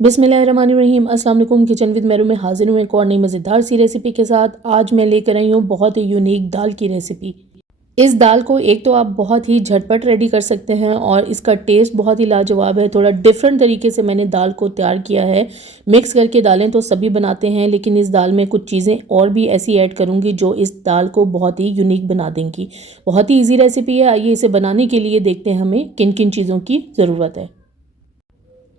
बिस्मिल्लाहिर्रहमानिर्रहीम। अस्सलाम वालेकुम। किचन विद मेरू में हाजिर हूँ एक और नई मज़ेदार सी रेसिपी के साथ। आज मैं लेकर आई हूँ बहुत ही यूनिक दाल की रेसिपी। इस दाल को एक तो आप बहुत ही झटपट रेडी कर सकते हैं और इसका टेस्ट बहुत ही लाजवाब है। थोड़ा डिफरेंट तरीके से मैंने दाल को तैयार किया है। मिक्स करके दालें तो सभी बनाते हैं, लेकिन इस दाल में कुछ चीज़ें और भी ऐसी ऐड करूँगी जो इस दाल को बहुत ही यूनिक बना देंगी। बहुत ही ईजी रेसिपी है। आइए इसे बनाने के लिए देखते हैं हमें किन किन चीज़ों की ज़रूरत है।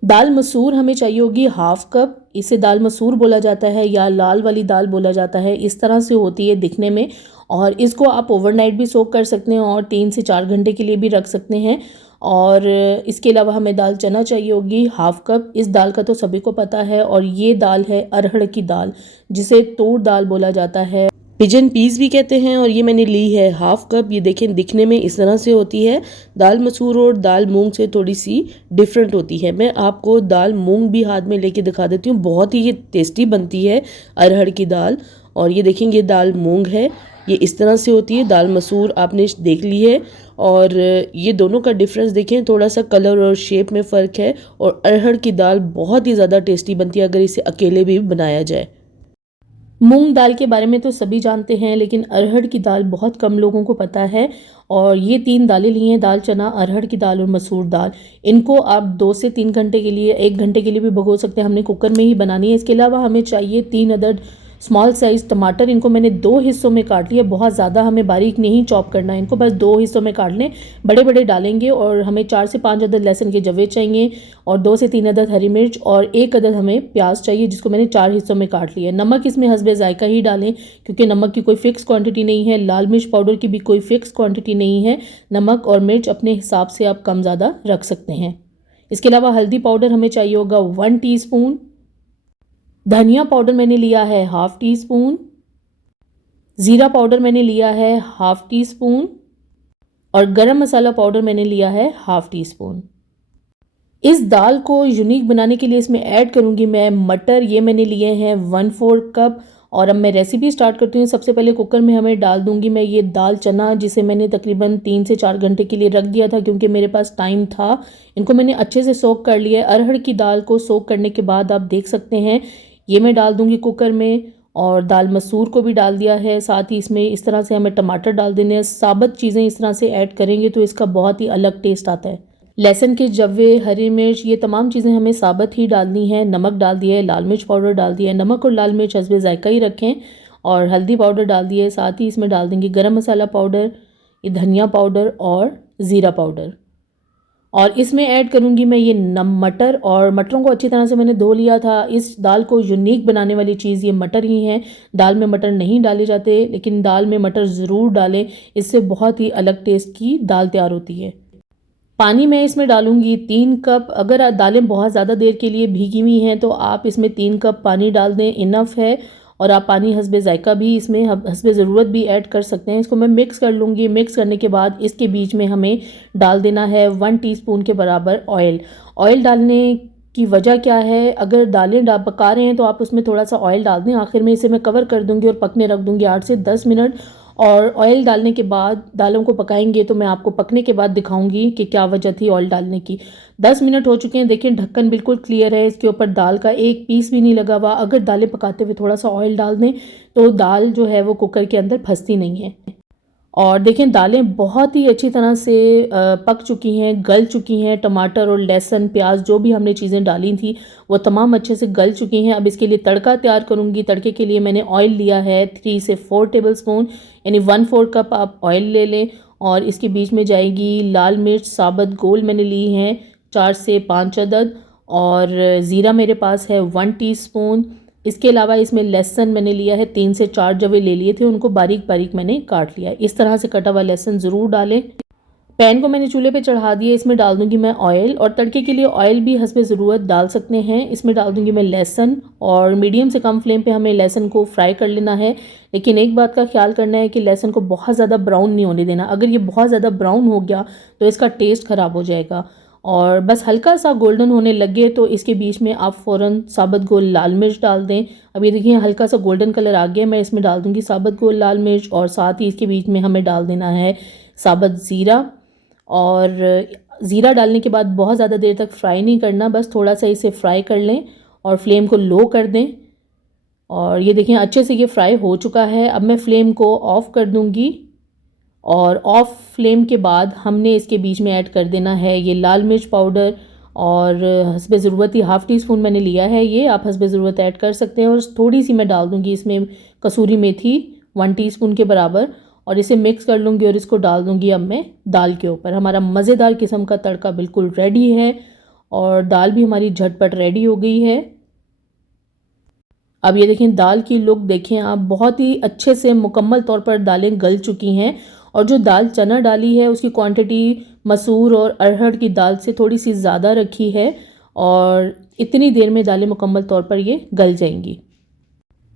दाल मसूर हमें चाहिए होगी हाफ कप। इसे दाल मसूर बोला जाता है या लाल वाली दाल बोला जाता है। इस तरह से होती है दिखने में, और इसको आप ओवरनाइट भी सोक कर सकते हैं और 3 से 4 घंटे के लिए भी रख सकते हैं। और इसके अलावा हमें दाल चना चाहिए होगी हाफ कप। इस दाल का तो सभी को पता है, और ये दाल है अरहर की दाल, जिसे तूर दाल बोला जाता है, पिजन पीस भी कहते हैं। और ये मैंने ली है हाफ कप। ये देखें दिखने में इस तरह से होती है। दाल मसूर और दाल मूंग से थोड़ी सी डिफरेंट होती है। मैं आपको दाल मूंग भी हाथ में लेके दिखा देती हूँ। बहुत ही ये टेस्टी बनती है अरहर की दाल। और ये देखेंगे दाल मूंग है, ये इस तरह से होती है। दाल मसूर आपने देख ली है, और ये दोनों का डिफरेंस देखें, थोड़ा सा कलर और शेप में फ़र्क है। और अरहर की दाल बहुत ही ज़्यादा टेस्टी बनती है अगर इसे अकेले भी बनाया जाए। मूंग दाल के बारे में तो सभी जानते हैं, लेकिन अरहर की दाल बहुत कम लोगों को पता है। और ये 3 दालें ली हैं, दाल चना, अरहर की दाल और मसूर दाल। इनको आप 2 से 3 घंटे के लिए, 1 घंटे के लिए भी भिगो सकते हैं। हमने कुकर में ही बनानी है। इसके अलावा हमें चाहिए 3 अदद स्मॉल साइज़ टमाटर। इनको मैंने 2 हिस्सों में काट लिया। बहुत ज़्यादा हमें बारीक नहीं चॉप करना है इनको, बस 2 हिस्सों में काट लें। बड़े बड़े डालेंगे। और हमें 4 से 5 अदद लहसुन के जवे चाहिए, और 2 से 3 अदद हरी मिर्च, और 1 अदद हमें प्याज चाहिए, जिसको मैंने 4 हिस्सों में काट लिया है। नमक इसमें हस्बे जायका ही डालें, क्योंकि नमक की कोई फिक्स क्वांटिटी नहीं है। लाल मिर्च पाउडर की भी कोई फिक्स क्वांटिटी नहीं है। नमक और मिर्च अपने हिसाब से आप कम ज़्यादा रख सकते हैं। इसके अलावा हल्दी पाउडर हमें चाहिए होगा 1 टीस्पून। धनिया पाउडर मैंने लिया है हाफ टी स्पून। ज़ीरा पाउडर मैंने लिया है हाफ टी स्पून। और गरम मसाला पाउडर मैंने लिया है हाफ टी स्पून। इस दाल को यूनिक बनाने के लिए इसमें ऐड करूंगी मैं मटर। ये मैंने लिए हैं 1/4 कप। और अब मैं रेसिपी स्टार्ट करती हूँ। सबसे पहले कुकर में हमें डाल दूंगी मैं ये दाल चना, जिसे मैंने तकरीबन 3 से 4 घंटे के लिए रख दिया था, क्योंकि मेरे पास टाइम था। इनको मैंने अच्छे से सोक कर लिया है। अरहर की दाल को सोक करने के बाद आप देख सकते हैं, ये मैं डाल दूंगी कुकर में। और दाल मसूर को भी डाल दिया है। साथ ही इसमें इस तरह से हमें टमाटर डाल देने हैं। साबुत चीज़ें इस तरह से ऐड करेंगे तो इसका बहुत ही अलग टेस्ट आता है। लहसुन के जवे, हरी मिर्च, ये तमाम चीज़ें हमें साबुत ही डालनी है। नमक डाल दिया है, लाल मिर्च पाउडर डाल दिया है। नमक और लाल मिर्च हस्बे जायका ही रखें। और हल्दी पाउडर डाल दिया है। साथ ही इसमें डाल देंगे गरम मसाला पाउडर, ये धनिया पाउडर और ज़ीरा पाउडर। और इसमें ऐड करूँगी मैं ये मटर। और मटरों को अच्छी तरह से मैंने धो लिया था। इस दाल को यूनिक बनाने वाली चीज़ ये मटर ही है। दाल में मटर नहीं डाले जाते, लेकिन दाल में मटर ज़रूर डालें। इससे बहुत ही अलग टेस्ट की दाल तैयार होती है। पानी मैं इसमें डालूंगी 3 कप। अगर दालें बहुत ज़्यादा देर के लिए भीगी हुई हैं तो आप इसमें 3 कप पानी डाल दें, इनफ है। और आप पानी हस्बे जायका भी इसमें हस्बे ज़रूरत भी ऐड कर सकते हैं। इसको मैं मिक्स कर लूँगी। मिक्स करने के बाद इसके बीच में हमें डाल देना है 1 टीस्पून के बराबर ऑयल। ऑयल डालने की वजह क्या है, अगर दालें पका रहे हैं तो आप उसमें थोड़ा सा ऑयल डाल दें। आखिर में इसे मैं कवर कर दूँगी और पकने रख दूँगी 8 से 10 मिनट। और ऑयल डालने के बाद दालों को पकाएंगे तो मैं आपको पकने के बाद दिखाऊंगी कि क्या वजह थी ऑयल डालने की। 10 मिनट हो चुके हैं। देखिए ढक्कन बिल्कुल क्लियर है, इसके ऊपर दाल का एक पीस भी नहीं लगा हुआ। अगर दालें पकाते हुए थोड़ा सा ऑयल डाल दें तो दाल जो है वो कुकर के अंदर फंसती नहीं है। और देखें दालें बहुत ही अच्छी तरह से पक चुकी हैं, गल चुकी हैं। टमाटर और लहसुन, प्याज, जो भी हमने चीज़ें डाली थी वो तमाम अच्छे से गल चुकी हैं। अब इसके लिए तड़का तैयार करूँगी। तड़के के लिए मैंने ऑयल लिया है 3 से 4 टेबल स्पून, यानी 1/4 कप आप ऑयल ले लें। और इसके बीच में जाएगी लाल मिर्च साबुत गोल मैंने ली हैं 4 से 5 अदद। और ज़ीरा मेरे पास है 1 टीस्पून। इसके अलावा इसमें लहसुन मैंने लिया है 3 से 4 जवे ले लिए थे, उनको बारीक बारीक मैंने काट लिया है। इस तरह से कटा हुआ लहसुन ज़रूर डालें। पैन को मैंने चूल्हे पे चढ़ा दिया। इसमें डाल दूंगी मैं ऑयल। और तड़के के लिए ऑयल भी हस्बे ज़रूरत डाल सकते हैं। इसमें डाल दूंगी मैं लहसुन, और मीडियम से कम फ्लेम पे हमें लहसुन को फ्राई कर लेना है। लेकिन एक बात का ख्याल करना है कि लहसुन को बहुत ज़्यादा ब्राउन नहीं होने देना। अगर ये बहुत ज़्यादा ब्राउन हो गया तो इसका टेस्ट ख़राब हो जाएगा। और बस हल्का सा गोल्डन होने लगे तो इसके बीच में आप फ़ौरन साबुत गोल लाल मिर्च डाल दें। अब ये देखिए हल्का सा गोल्डन कलर आ गया। मैं इसमें डाल दूंगी साबुत गोल लाल मिर्च, और साथ ही इसके बीच में हमें डाल देना है साबुत ज़ीरा। और ज़ीरा डालने के बाद बहुत ज़्यादा देर तक फ्राई नहीं करना, बस थोड़ा सा इसे फ्राई कर लें और फ्लेम को लो कर दें। और ये देखिए अच्छे से ये फ्राई हो चुका है। अब मैं फ्लेम को ऑफ़ कर दूँगी और ऑफ़ फ्लेम के बाद हमने इसके बीच में ऐड कर देना है ये लाल मिर्च पाउडर और हस्बे ज़रूरत ही हाफ़ टी स्पून मैंने लिया है, ये आप हस्बे ज़रूरत ऐड कर सकते हैं। और थोड़ी सी मैं डाल दूँगी इसमें कसूरी मेथी 1 टीस्पून के बराबर और इसे मिक्स कर लूँगी और इसको डाल दूँगी अब मैं दाल के ऊपर। हमारा मज़ेदार किस्म का तड़का बिल्कुल रेडी है और दाल भी हमारी झटपट रेडी हो गई है। अब ये देखें दाल की लुक देखें आप, बहुत ही अच्छे से मुकम्मल तौर पर दालें गल चुकी हैं और जो दाल चना डाली है उसकी क्वांटिटी मसूर और अरहर की दाल से थोड़ी सी ज़्यादा रखी है और इतनी देर में दालें मुकम्मल तौर पर ये गल जाएंगी।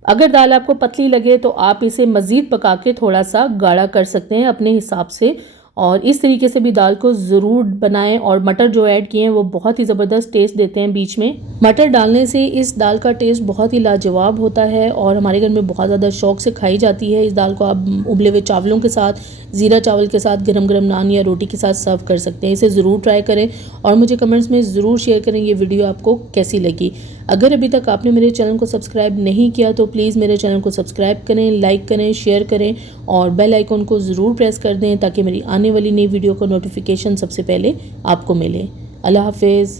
अगर दाल आपको पतली लगे तो आप इसे मज़ीद पका के थोड़ा सा गाढ़ा कर सकते हैं अपने हिसाब से और इस तरीके से भी दाल को ज़रूर बनाएं। और मटर जो ऐड किए हैं वो बहुत ही ज़बरदस्त टेस्ट देते हैं बीच में। मटर डालने से इस दाल का टेस्ट बहुत ही लाजवाब होता है और हमारे घर में बहुत ज़्यादा शौक़ से खाई जाती है। इस दाल को आप उबले हुए चावलों के साथ, ज़ीरा चावल के साथ, गरम गरम नान या रोटी के साथ सर्व कर सकते हैं। इसे ज़रूर ट्राई करें और मुझे कमेंट्स में ज़रूर शेयर करें ये वीडियो आपको कैसी लगी। अगर अभी तक आपने मेरे चैनल को सब्सक्राइब नहीं किया तो प्लीज़ मेरे चैनल को सब्सक्राइब करें, लाइक करें, शेयर करें और बेल आइकन को ज़रूर प्रेस कर दें ताकि मेरी आने वाली नई वीडियो का नोटिफिकेशन सबसे पहले आपको मिले। अल्लाह हाफिज़।